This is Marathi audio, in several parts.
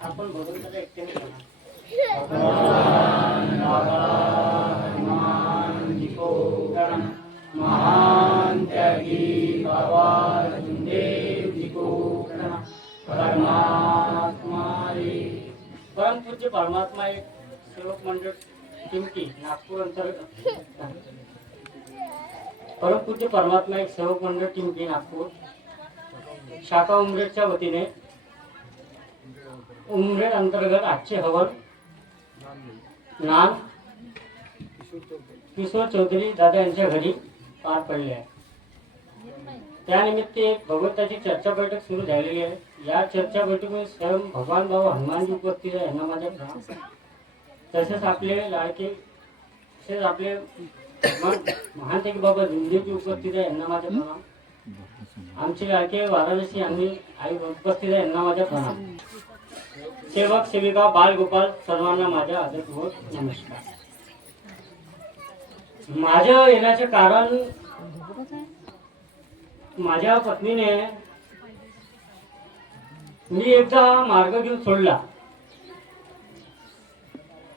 आपण एकट्याने महान त्यागी बाबा परमात्मा परमात्मा एक सेवक मंडळ चिमकी नागपूर अंतर्गत. परमपूज्य परमात्मा एक सेवक मंडळ चिमकी नागपूर. शाखा उमरेडच्या वतीने उमरेड अंतर्गत आजचे हवन. नान किशोर चौधरी दादा यांच्या घरी पार पडले आहे. त्यानिमित्त एक भगवंताची चर्चा बैठक सुरू झालेली आहे. या चर्चा बैठकीमध्ये स्वयं भगवान बाबा हनुमानजी उपस्थित आहे. यांना माझ्या तसेच आपले लाडके तसेच आपले भगवान महानतेकी बाबा जिंदेजी उपस्थित आहे. यांना माझ्या प्रणाम. आमचे लाडके वाराणसी आणि आई उपस्थित आहे. यांना माझ्या प्रणाम. सेवक सेविका बाल गोपाल सर्वांना माझ्या आदरपूर्वक नमस्कार. माझ्या येण्याचे कारण माझ्या पत्नीने मी एकदा मार्ग घेऊन सोडला.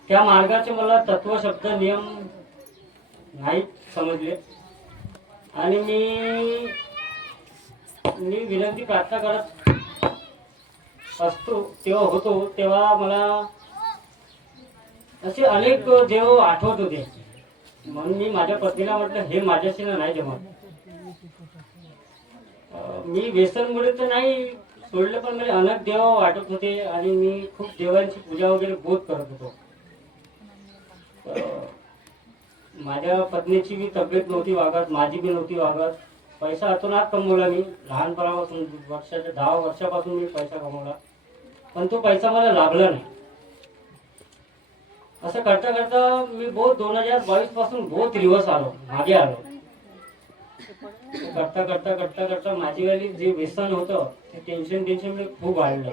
त्या मार्गाचे मला तत्व शब्द नियम नाही समजले. आणि मी मी विनंती प्रार्थना करत असतो तेव्हा होतो तेव्हा मला असे अनेक देव आठवत होते. म्हणून मी माझ्या पत्नीला म्हटलं हे माझ्याशी ना नाही जमत. मी व्यसनमुळे तर नाही सोडलं पण मला अनेक देव वाटत होते आणि मी खूप देवांची पूजा वगैरे बोध करत होतो. माझ्या पत्नीची बी तब्येत नव्हती वागत माझी बी नव्हती वागत. पैसा अतोनात कमवला मी. लहानपणापासून वर्षाच्या दहा वर्षापासून मी पैसा कमवला. पण तो पैसा मला लागला नाही. असं करता करता मी बहुत दोन हजार बावीसपासून बहुत दिवस आलो मागे आलो. करता करता करता करता माझी वाली जे व्यसन होतं ते टेन्शन टेन्शन मी खूप वाढलं.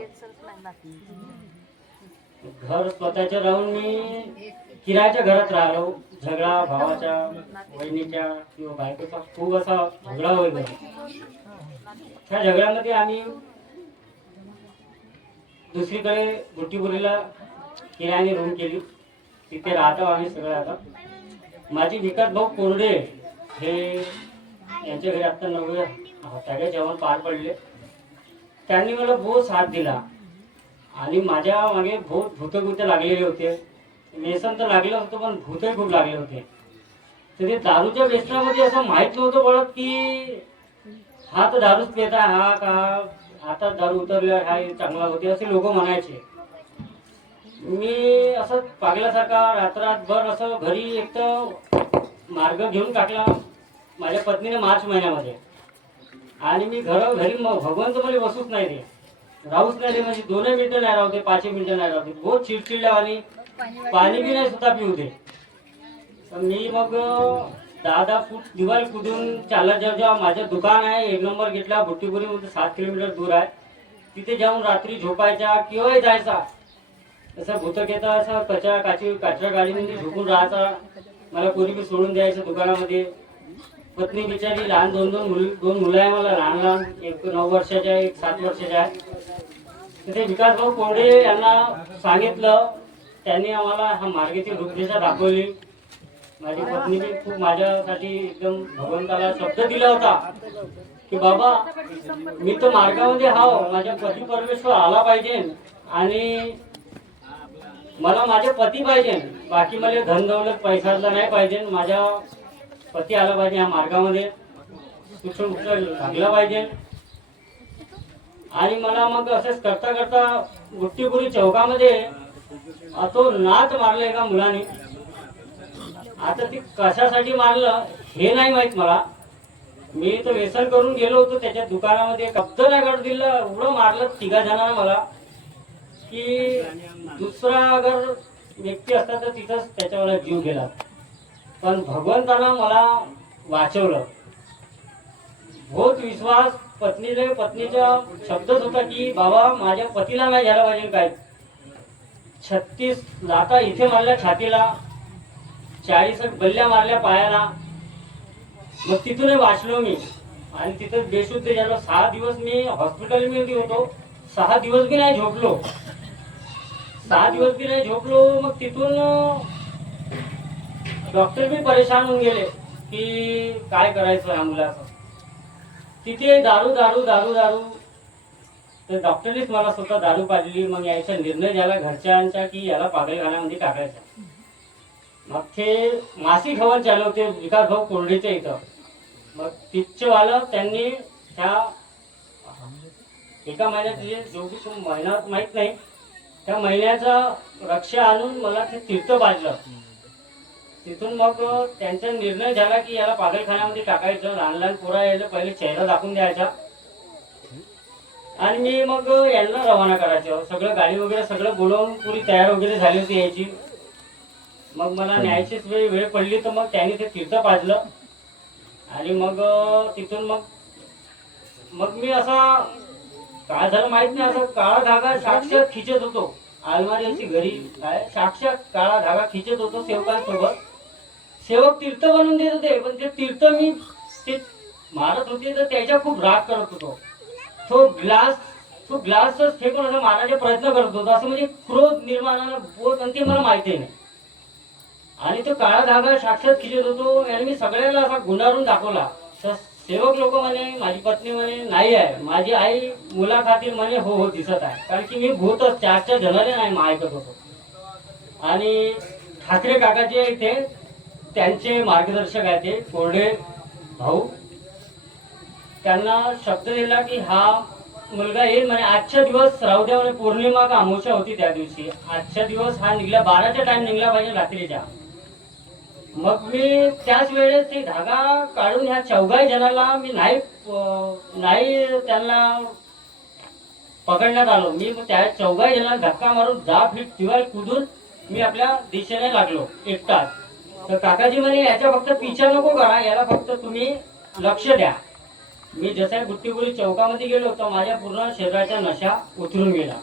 घर स्वतःच्या राहून मी किरायाच्या घरात राहिलो. झगडा भावाच्या बहिणीच्या किंवा बायकोचा खूप असा झगडा वगैरे त्या झगड्यामध्ये आम्ही दुसरीकडे बुट्टीपुरीला किरायाने रूम केली. तिथे राहतो आम्ही सगळं आता. माझी विकास भाऊ कोरडे हे यांच्या घरी आता नववे सगळे जेवण पार पडले. त्यांनी मला बहुत साथ दिला. आणि माझ्या मागे बहुत भूतभूत लागलेले होते. व्यसन तर लागलं होतं पण भूतही खूप लागले होते. तर ते दारूच्या व्यसनामध्ये असं माहीत नव्हतं पडत की हा तर दारूच पिता हा का आता दारू उतरल्यावर हा चांगला होते असे लोक म्हणायचे. मी असं पागल्यासारखा रात्रातभर असं घरी एक तर मार्ग घेऊन टाकला माझ्या पत्नीने मार्च महिन्यामध्ये. आणि मी घर घरी भगवंत मला बसूच नाही दे राहूच नाही दे म्हणजे दोनही मिनटं नाही राहते पाच मिनटं नाही राहते बहुत चिडचिडल्या आणि पाणी बी नाही सुद्धा पिऊ दे. तर मी मग दहा दहा फूट दिवाल कुठून चालत जाऊ जेव्हा माझं दुकान आहे एक नंबर घेतला बुट्टीपुरी मध्ये सात किलोमीटर दूर आहे. तिथे जाऊन रात्री झोपायचा किंवा जायचा. तसं भूत घेता असं कचरा काची कचरा गाडीमध्ये झोपून राहायचा. मला कोणी बी सोडून द्यायचं दुकानामध्ये. पत्नी बिचारी लहान दोन दोन मुल दोन मुलं आहे मला लहान लहान. एक नऊ वर्षाच्या आहे, एक सात वर्षाच्या आहे. तिथे विकासभाऊ कोंडे यांना सांगितलं. त्यांनी आम्हाला हा मार्गाची रूपरेषा दाखवली. माझी पत्नीने खूप माझ्यासाठी एकदम भगवंताला शब्द दिला होता की बाबा मी तर मार्गामध्ये हाव माझ्या पती परमेश्वर आला पाहिजे आणि मला माझे पती पाहिजे. बाकी मला धन दौलत पैशातला नाही पाहिजे. माझ्या पती आला पाहिजे या मार्गामध्ये. कुठं कुठं लागलं पाहिजे. आणि मला मग असंच करता करता गुट्टीपुरी चौकामध्ये तो नाच मारला एका मुलाने? आता ते कशासाठी मारलं हे नाही माहीत मला. मी तर व्यसन करून गेलो होतो त्याच्या दुकानामध्ये कब्ज नाही काढून दिलं एवढं मारलं तिघा जणांना मला की दुसरा अगर व्यक्ती असता तर तिथंच मला जीव गेला. पण भगवंतानं मला वाचवलं. बहुत विश्वास पत्नीने पत्नीचा शब्दच होता की बाबा माझ्या पतीला नाही झाला पाहिजे काय? छत्तीस लाता इथे मारल्या छातीला. चाळीस बल्ल्या मारल्या पायाला. मग तिथूनही वाचलो मी. आणि तिथं बेशुद्ध झालो. सहा दिवस मी हॉस्पिटलमध्ये होतो. सहा दिवस बी नाही झोपलो. सहा दिवस बी नाही झोपलो. मग तिथून डॉक्टर बी परेशान होऊन गेले की काय करायचं या मुलाचं. तिथे दारू दारू दारू दारू. तर डॉक्टरनीच मला स्वतः दारू पाजली. मग यायचा निर्णय झाला घरच्यांचा की याला पागलखान्यामध्ये टाकायचा. मग ते मासिक हवन चालवते विकास भाऊ कोरडीच्या इथं. मग तिथचेवालं त्यांनी त्या एका महिन्यात जे जो बी महिना माहीत नाही त्या महिन्याचा रक्षा आणून मला ते तीर्थ पाजलं. तिथून मग त्यांचा निर्णय झाला की याला पागलखान्यामध्ये टाकायचं लहान लहान पोरा यायला पहिले चेहरा दाखवून द्यायचा. आणि मी मग यांना रवाना करायचं. सगळं गाडी वगैरे सगळं बोलवून पुरी तयार वगैरे झाली होती यायची मग मला न्यायचीच वेळ वेळ पडली तर मग त्यांनी ते तीर्थ पाजलं. आणि मग तिथून मग मग मी असा काय झालं माहीत नाही असं काळा धागा साक्षात खिचत होतो. अलमारीची घरी काय साक्षात काळा धागा खिचत होतो सेवकांसोबत. सेवक तीर्थ बनवून देत होते पण ते तीर्थ मी ते मारत होते तर त्याच्या खूप राग करत होतो. तो ग्लास तो ग्लासच फेकून असं मारण्याचा प्रयत्न करत होता. असं म्हणजे क्रोध निर्माण बोध आणि ते मला माहिती नाही आणि तो काळा धागा साक्षात खिचत होतो. आणि मी सगळ्याला असा गुंडारून दाखवला. तर सेवक लोक म्हणे माझी पत्नी म्हणे नाही आहे. माझी आई मुलाखातील म्हणे हो हो दिसत आहे. कारण की मी भूतच चार चार जणाले नाही मग ऐकत होतो. आणि ठाकरे काकाचे इथे. त्यांचे मार्गदर्शक आहे ते कोरडे भाऊ. त्यांना शब्द दिला की हा मुलगा येईल म्हणे. आजच्या दिवस राहू द्या म्हणे पौर्णिमा का अमोशा होती त्या दिवशी? आजच्या दिवस हा निघला बाराच्या टाइम निघला पाहिजे रात्रीच्या. मग मी त्याच वेळेस ते धागा काढून ह्या चौघाही जणांना मी नाही नाही त्यांना पकडण्यात आलो. मी त्या चौघाही जणांना धक्का मारून दहा फीट किंवा कुदून मी आपल्या दिशेने लागलो एकटाच. तर काकाजी म्हणे याच्या फक्त पिछा नको करा याला फक्त तुम्ही लक्ष द्या. मी जसं बुट्टीपुरी चौकामध्ये गेलो तर माझ्या पूर्ण शरीराच्या नशा उतरून गेला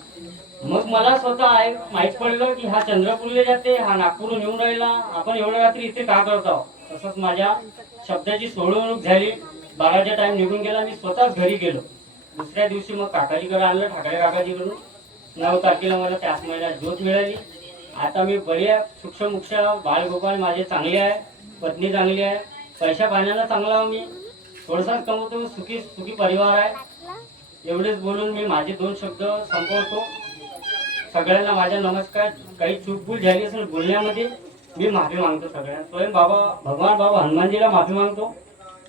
मग मला स्वतः माहीत माहीत पडलं की हा चंद्रपूरला जाते हा नागपूरहून येऊन राहिला. आपण एवढ्या रात्री इथे का करत? आहोत तसंच माझ्या शब्दाची सोडवणूक झाली. बाराच्या टाइम निघून गेला मी स्वतःच घरी गेलो. दुसऱ्या दिवशी मग काकाजीकडे आणलं ठाकरे काकाजीकडून. नऊ तारखेला मला त्याच महिन्यात ज्योत मिळाली. आता मी बढिया सूक्ष्ममुक्ष बाळगोपाळ माझे चांगले आहे पत्नी चांगली आहे. पैसा पाण्याला चांगला आहे मी. थोडसाच कमवतो सुखी सुखी परिवार आहे. एवढेच बोलून मी माझे दोन शब्द संपवतो. सगळ्यांना माझा नमस्कार काही चूकभूल झाली असेल बोलण्यामध्ये मी माफी मागतो सगळ्यांना. स्वयं बाबा भगवान बाबा हनुमानजीला माफी मागतो.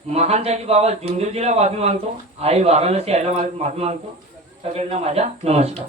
महान त्याची बाबा जुंगीरजीला माफी मागतो. आई वाराणसी यायला माफी मागतो. सगळ्यांना माझा नमस्कार.